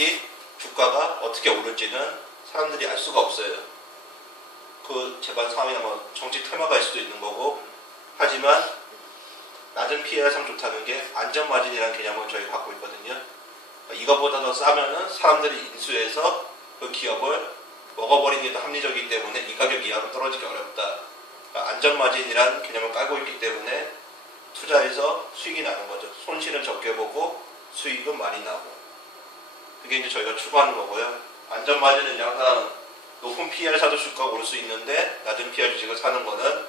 솔직히 주가가 어떻게 오를지는 사람들이 알 수가 없어요. 그 재반 상황이나 뭐 정치 테마가 있을 수도 있는 거고, 하지만 낮은 PER 상 좋다는 게 안전마진이라는 개념을 저희가 갖고 있거든요. 이거보다 더 싸면은 사람들이 인수해서 그 기업을 먹어버리는 게 더 합리적이기 때문에 이 가격 이하로 떨어지기 어렵다. 그러니까 안전마진이라는 개념을 깔고 있기 때문에 투자해서 수익이 나는 거죠. 손실은 적게 보고 수익은 많이 나고. 그게 이제 저희가 추구하는 거고요. 안전마진은 항상 높은 PER 사도 주가가 오를 수 있는데 낮은 PER 주식을 사는 거는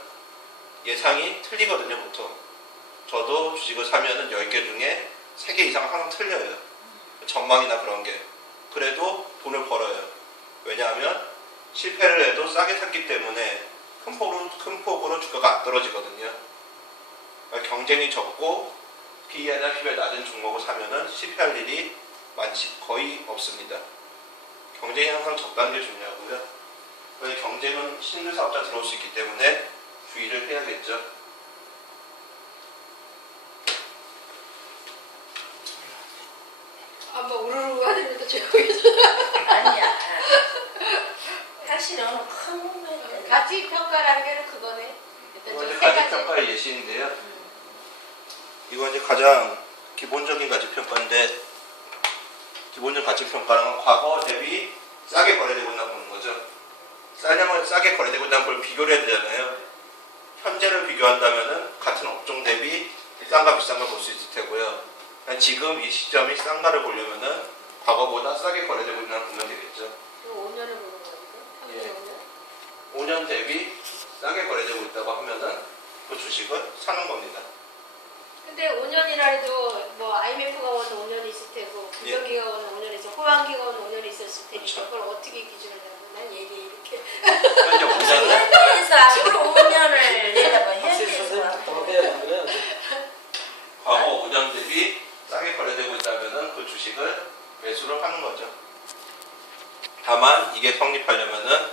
예상이 틀리거든요, 보통. 저도 주식을 사면은 10개 중에 3개 이상 항상 틀려요. 전망이나 그런 게. 그래도 돈을 벌어요. 왜냐하면 실패를 해도 싸게 샀기 때문에 큰 폭으로 주가가 안 떨어지거든요. 그러니까 경쟁이 적고 PER이나 PBR 낮은 종목을 사면은 실패할 일이 거의 없습니다. 경쟁이 항상 적다는 게 중요하고요. 그래서 경쟁은 신규 사업자 들어올 수 있기 때문에 주의를 해야겠죠. 뭐 우르르 하더라도 조용해서. 아니야. 사실은 큰 가치 평가라는 게 그거네. 이건 이제 세 가치 가지. 평가의 예시인데요. 이건 이제 가장 기본적인 가치 평가인데, 기본적 가치 평가는 과거 대비 싸게 거래되고 있나 보는 거죠. 싸게 거래되고 있다는 걸 비교를 해야 되잖아요. 현재를 비교한다면은 같은 업종 대비 싼가 비싼 걸 볼 수 있을 테고요. 지금 이 시점이 싼가를 보려면은 과거보다 싸게 거래되고 있나 보면 되겠죠. 5년을 보는 거죠. 예. 5년 대비 싸게 거래되고 있다고 하면은 그 주식을 사는 겁니다. 근데 5년이라 해도 뭐 IMF가 온 5년이 있을 테고 금융기가 온 5년이 있을 테고 호황기가 온 5년이 있었을 테니까 그렇죠. 그걸 어떻게 기준을 하고 난 얘기 이렇게 현재 5년은 현대에서 앞으로 5년을 내다봐. 확실히 현대에서 선생님 앞으로. 당대에 만들어야지. 과거 5년 대비 싸게 거래되고 있다면은 그 주식을 매수를 하는 거죠. 다만 이게 성립하려면은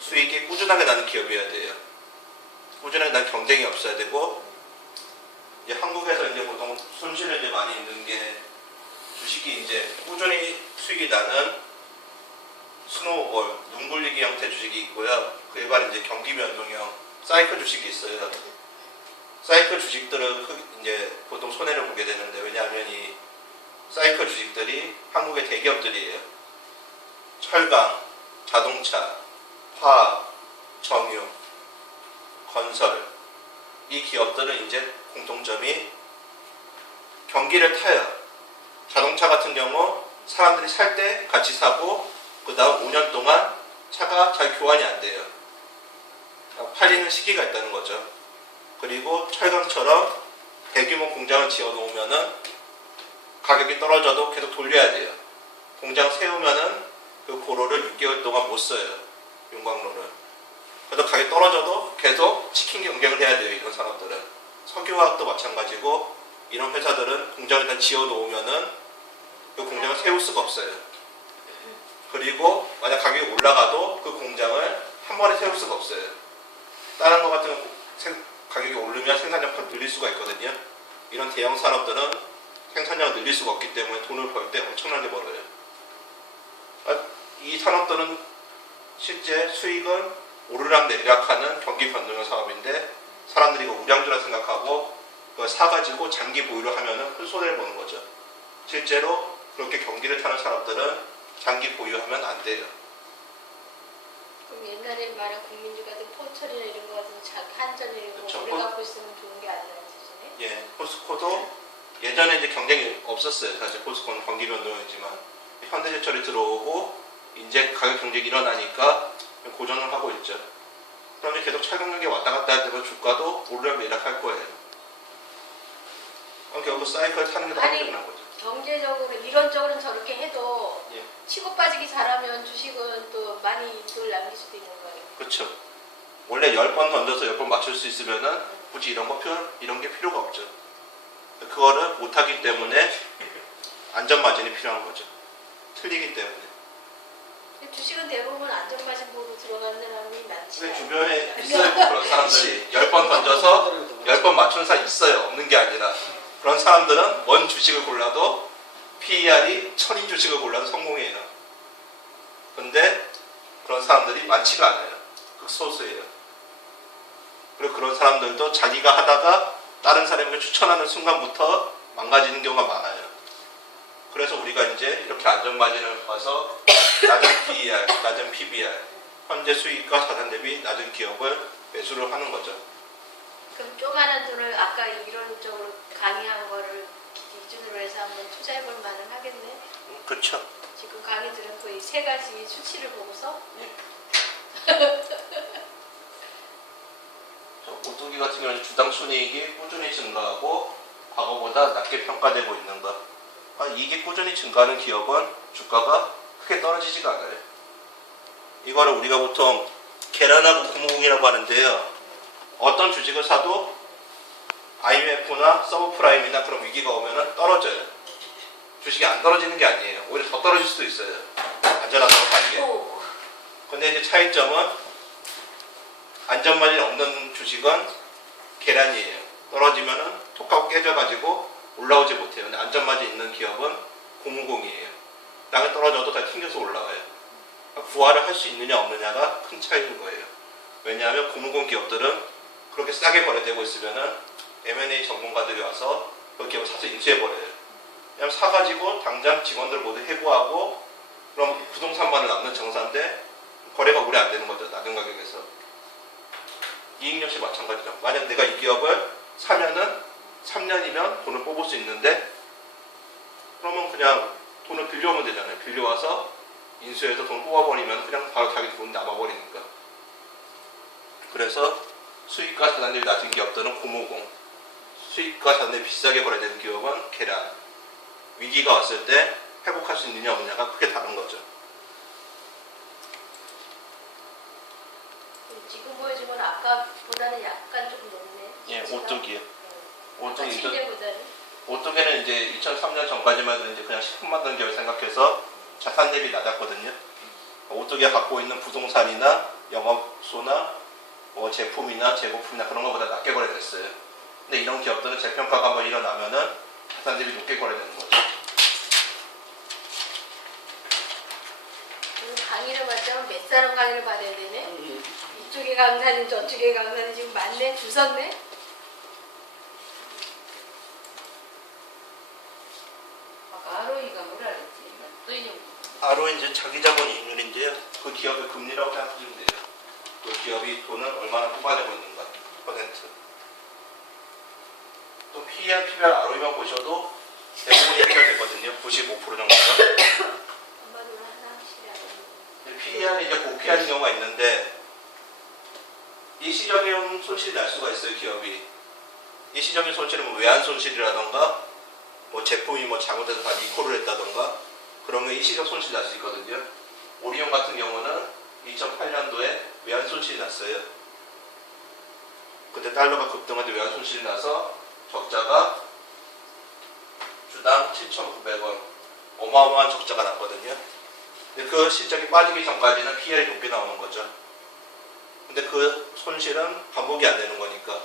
수익이 꾸준하게 나는 기업이어야 돼요. 꾸준하게 나는 경쟁이 없어야 되고, 이제 한국에서 이제 보통 손실을 이제 많이 입는 게 주식이 이제 꾸준히 수익이 나는 스노우볼, 눈 굴리기 형태 주식이 있고요. 그에 반해 이제 경기 변동형 사이클 주식이 있어요. 사이클 주식들은 이제 보통 손해를 보게 되는데, 왜냐하면 이 사이클 주식들이 한국의 대기업들이에요. 철강, 자동차, 화학, 정유, 건설. 이 기업들은 이제 공통점이 경기를 타요. 자동차 같은 경우 사람들이 살 때 같이 사고 그 다음 5년 동안 차가 잘 교환이 안 돼요. 팔리는 시기가 있다는 거죠. 그리고 철강처럼 대규모 공장을 지어 놓으면은 가격이 떨어져도 계속 돌려야 돼요. 공장 세우면은 그 고로를 6개월 동안 못 써요. 용광로를. 그래도 가격이 떨어져도 계속 치킨 경쟁을 해야 돼요. 이런 산업들은. 석유화학도 마찬가지고, 이런 회사들은 공장을 일단 지어 놓으면은 그 공장을 세울 수가 없어요. 그리고 만약 가격이 올라가도 그 공장을 한 번에 세울 수가 없어요. 다른 것 같은 가격이 오르면 생산량 확 늘릴 수가 있거든요. 이런 대형 산업들은 생산량을 늘릴 수가 없기 때문에 돈을 벌 때 엄청나게 벌어요. 이 산업들은 실제 수익은 오르락 내리락 하는 경기 변동형 사업인데, 사람들이 이거 우량주라 생각하고 그걸 사가지고 장기 보유를 하면은 큰 손해를 보는 거죠. 실제로 그렇게 경기를 타는 산업들은 장기 보유하면 안 돼요. 그럼 옛날에 말한 국민주 같은 포철이나 이런 거 같은 한전이나 이런 거 그쵸. 오래 갖고 있으면 좋은 게 아니라는 뜻이네. 예, 포스코도 예전에 이제 경쟁이 없었어요. 사실 포스코는 경기 변동이지만 현대제철이 들어오고 이제 가격 경쟁이 일어나니까 고전을 하고 있죠. 그러면 계속 철강력이 왔다 갔다 할 때면 주가도 오르락 내리락 할 거예요. 그럼 결국 사이클 타는 게 더 아니, 힘든 거죠. 경제적으로 이론적으로는 저렇게 해도 예. 치고 빠지기 잘하면 주식은 또 많이 이익을 남길 수도 있는 거예요. 그렇죠. 원래 10번 던져서 10번 맞출 수 있으면은 굳이 이런 게 필요가 없죠. 그거를 못하기 때문에 안전마진이 필요한 거죠. 틀리기 때문에. 주식은 대부분 안전마진 보고 들어가는 사람이 많지 근데 않아요. 주변에 있어요. 그런 사람들이 10번 던져서 10번 맞추는 사람 있어요. 없는 게 아니라. 그런 사람들은 뭔 주식을 골라도 PE PER이 1000인 주식을 골라도 성공해요. 근데 그런 사람들이 많지가 않아요. 극소수예요. 그리고 그런 사람들도 자기가 하다가 다른 사람에게 추천하는 순간부터 망가지는 경우가 많아요. 그래서 우리가 이제 이렇게 안전마진을 봐서 낮은 PER, 낮은 PBR, 현재 수익과 자산 대비 낮은 기업을 매수를 하는 거죠. 그럼 조그마한 돈을 아까 이론적으로 강의한 거를 기준으로 해서 한번 투자해볼 만은 하겠네. 그렇죠. 지금 강의 들은 거의 세 가지 수치를 보고서 오뚜기 같은 경우는 주당 순이익이 꾸준히 증가하고 과거보다 낮게 평가되고 있는 것. 이익이 꾸준히 증가하는 기업은 주가가 크게 떨어지지가 않아요. 이거를 우리가 보통 계란하고 고무공이라고 하는데요. 어떤 주식을 사도 IMF나 서브프라임이나 그런 위기가 오면 떨어져요. 주식이 안 떨어지는 게 아니에요. 오히려 더 떨어질 수도 있어요. 안전하다고 하는 게. 근데 이제 차이점은 안전마진 없는 주식은 계란이에요. 떨어지면은 톡하고 깨져가지고 올라오지 못해요. 근데 안전마진 있는 기업은 고무공이에요. 땅에 떨어져도 다 튕겨서 올라와요. 부활을 할 수 있느냐 없느냐가 큰 차이인 거예요. 왜냐하면 고무공 기업들은 그렇게 싸게 거래되고 있으면은 M&A 전문가들이 와서 그 기업을 사서 인수해버려요. 그냥 사가지고 당장 직원들 모두 해고하고 그럼 부동산만을 남는 정사인데 거래가 오래 안 되는 거죠. 낮은 가격에서. 이익 역시 마찬가지죠. 만약 내가 이 기업을 사면은 3년이면 돈을 뽑을 수 있는데 그러면 그냥 돈을 빌려오면 되잖아요. 빌려와서 인수해서 돈 뽑아버리면 그냥 바로 자기 돈 남아버리니까. 그래서 수익과 자산율이 낮은 기업들은 고무공, 수익과 자산율이 비싸게 거래되는 기업은 계란. 위기가 왔을 때 회복할 수 있느냐 없느냐가 크게 다른 거죠. 지금 보여준 건 아까보다는 약간 조금 높네. 예, 오뚜기요. 오뚜기. 침대보다는. 오뚜기는 이제 2003년 전까지만 해도 이제 그냥 식품 만드는 기업을 생각해서 자산 대비 낮았거든요. 오뚜기가 갖고 있는 부동산이나 영업소나 뭐 제품이나 재고품이나 그런 것보다 낮게 거래됐어요. 근데 이런 기업들은 재평가가 한번 일어나면은 자산 대비 높게 거래되는 거죠. 강의를 받자면 몇 사람 강의를 받아야 되네. 이쪽에 강사님 저쪽에 강사님 지금 많네. 줄 섰네. 아까 아로이가 뭐라 그랬지? 또 이제 바로 이제 자기자본 이익률인데요. 그 기업의 금리라고 생각하시면 돼요. 그 기업이 돈을 얼마나 뽑아내고 있는가, 퍼센트. 또 PER, PBR, ROE만 보셔도 대부분이 해결되거든요. 95% 정도가. 엄마도 하나 확실히 PER이 이제 고피하는 경우가 있는데 일시적인 손실이 날 수가 있어요, 기업이. 일시적인 손실은 뭐 외환 손실이라던가 뭐 제품이 뭐 잘못해서 다 리콜을 했다던가 그런 게 일시적 손실이 날 수 있거든요. 오리온 같은 경우는 2008년도에 외환 손실이 났어요. 그때 달러가 급등할 때 외환 손실이 나서 적자가 주당 7,900원 어마어마한 적자가 났거든요. 근데 그 실적이 빠지기 전까지는 PER이 높게 나오는 거죠. 근데 그 손실은 반복이 안 되는 거니까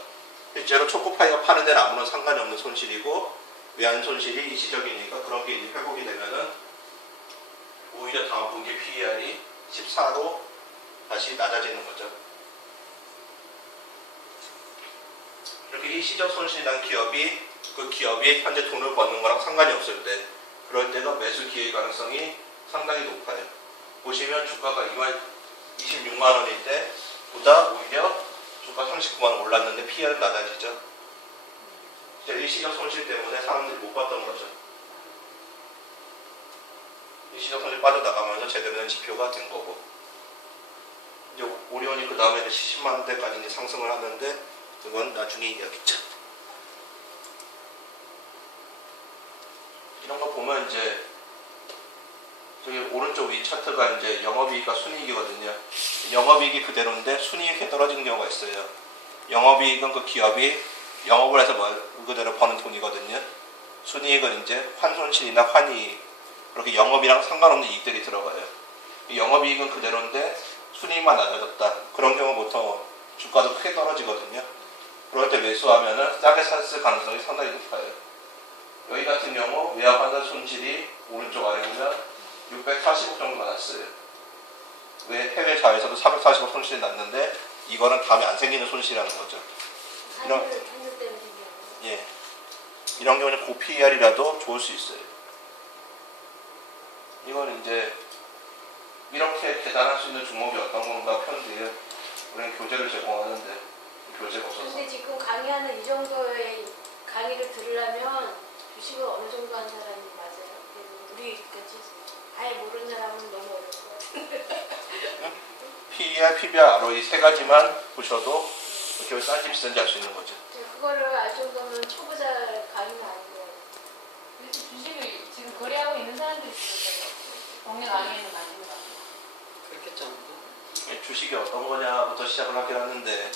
실제로 초코파이가 파는 데는 아무런 상관이 없는 손실이고 외환 손실이 일시적이니까 그런 게 이제 회복이 되면은 오히려 다음 분기 PER이 14로 다시 낮아지는 거죠. 이렇게 일시적 손실이 난 기업이 그 기업이 현재 돈을 버는 거랑 상관이 없을 때 그럴 때가 매수 기회 가능성이 상당히 높아요. 보시면 주가가 26만 원일 때보다 오히려 주가 39만 원 올랐는데 PER은 낮아지죠. 일시적 손실 때문에 사람들이 못 봤던 거죠. 일시적 손실 빠져나가면서 제대로 된 지표가 된 거고. 이제 오리온이 그 다음에 70만 원대까지 이제 상승을 하는데 그건 나중에 이야기죠. 이런 거 보면 이제 저기 오른쪽 위 차트가 이제 영업이익과 순이익이거든요. 영업이익이 그대로인데 순이익이 떨어지는 경우가 있어요. 영업이익은 그 기업이 영업을 해서 말 그대로 버는 돈이거든요. 순이익은 이제 환손실이나 환이익 그렇게 영업이랑 상관없는 이익들이 들어가요. 영업이익은 그대로인데 순이익만 낮아졌다. 그런 경우 보통 주가도 크게 떨어지거든요. 그럴 때 매수하면은 싸게 샀을 가능성이 상당히 높아요. 여기 같은 경우 외화 환산 손실이 440억 정도가 났어요. 왜 해외 자회사도 440억 손실이 났는데 이거는 다음에 안 생기는 손실이라는 거죠. 이런- 환율 때문에 생겨요. 예. 이런 경우는 고PER이라도 좋을 수 있어요. 이건 이제 이렇게 계산할 수 있는 종목이 어떤 건가 편인데요. 우리는 교재를 제공하는데 교재가 없어서. 근데 지금 강의하는 이 정도의 강의를 들으려면 주식을 어느 정도 한 사람이 맞아요? 우리 같이 아예 모르는 사람은 너무 어려울 것 같아요. PER, PBR, ROE 세 가지만 보셔도 이렇게 싼지 비싼지 알 수 있는 거죠. 그거를 알 정도면 초보자 강의는 아닌 거예요. 그래서 주식을 지금 거래하고 있는 사람들이 있어요. 동네 강의에는 많은 것 같아요. 그렇겠죠. 예, 주식이 어떤 거냐부터 시작을 하긴 하는데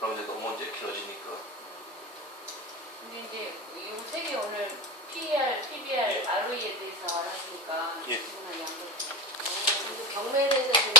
그럼 이제 너무 이제 길어지니까. 근데 이제 이 세 개 오늘 PER, PBR, ROE에 대해서 알았으니까 예. 지금 양보. 경매에 대해서 좀